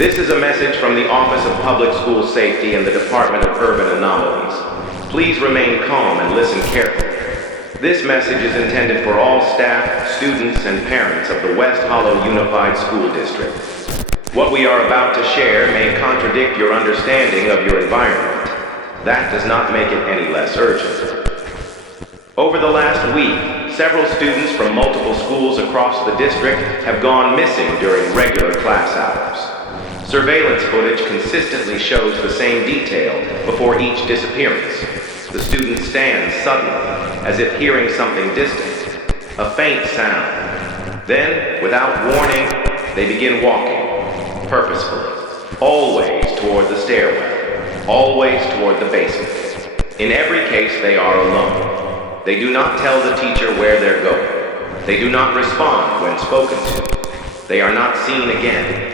This is a message from the Office of Public School Safety and the Department of Urban Anomalies. Please remain calm and listen carefully. This message is intended for all staff, students, and parents of the West Hollow Unified School District. What we are about to share may contradict your understanding of your environment. That does not make it any less urgent. Over the last week, several students from multiple schools across the district have gone missing during regular class hours. Surveillance footage consistently shows the same detail before each disappearance. The student stands suddenly, as if hearing something distant, a faint sound. Then, without warning, they begin walking, purposefully, always toward the stairwell, always toward the basement. In every case, they are alone. They do not tell the teacher where they're going. They do not respond when spoken to. They are not seen again.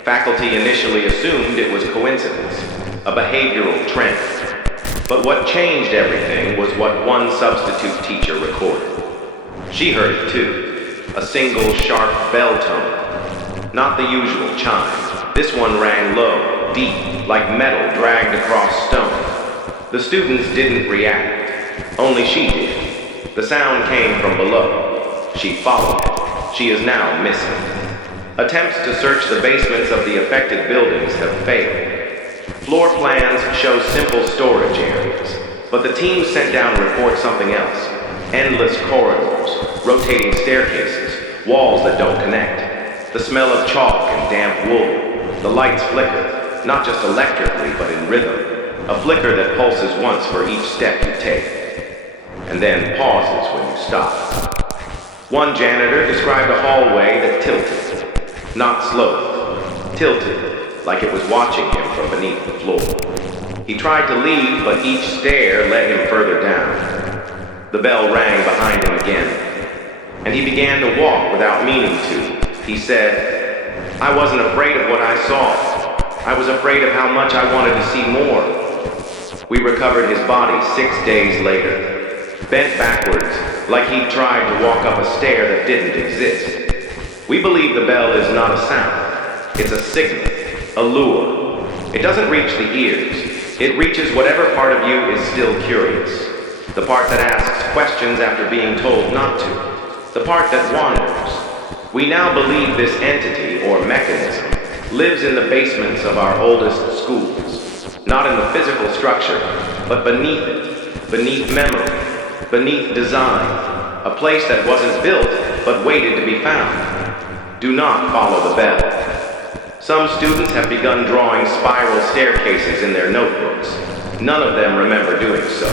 Faculty initially assumed it was coincidence, a behavioral trend. But what changed everything was what one substitute teacher recorded. She heard it too, a single sharp bell tone. Not the usual chime. This one rang low, deep, like metal dragged across stone. The students didn't react. Only she did. The sound came from below. She followed it. She is now missing. Attempts to search the basements of the affected buildings have failed. Floor plans show simple storage areas, but the team sent down reports something else. Endless corridors, rotating staircases, walls that don't connect. The smell of chalk and damp wool. The lights flicker, not just electrically, but in rhythm. A flicker that pulses once for each step you take, and then pauses when you stop. One janitor described a hallway that tilted. Not slowed, tilted, like it was watching him from beneath the floor. He tried to leave, but each stair led him further down. The bell rang behind him again, and he began to walk without meaning to. He said, "I wasn't afraid of what I saw. I was afraid of how much I wanted to see more." We recovered his body 6 days later, bent backwards, like he'd tried to walk up a stair that didn't exist. We believe the bell is not a sound. It's a signal, a lure. It doesn't reach the ears. It reaches whatever part of you is still curious. The part that asks questions after being told not to. The part that wanders. We now believe this entity, or mechanism, lives in the basements of our oldest schools. Not in the physical structure, but beneath it. Beneath memory. Beneath design. A place that wasn't built, but waited to be found. Do not follow the bell. Some students have begun drawing spiral staircases in their notebooks. None of them remember doing so.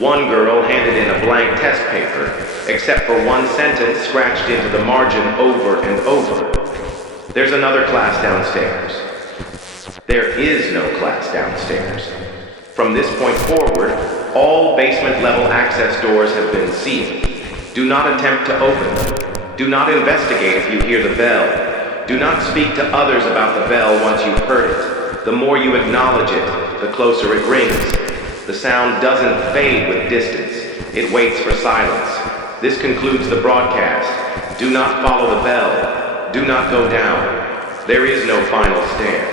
One girl handed in a blank test paper, except for one sentence scratched into the margin over and over. There's another class downstairs. There is no class downstairs. From this point forward, all basement-level access doors have been sealed. Do not attempt to open them. Do not investigate if you hear the bell. Do not speak to others about the bell once you've heard it. The more you acknowledge it, the closer it rings. The sound doesn't fade with distance. It waits for silence. This concludes the broadcast. Do not follow the bell. Do not go down. There is no final stair.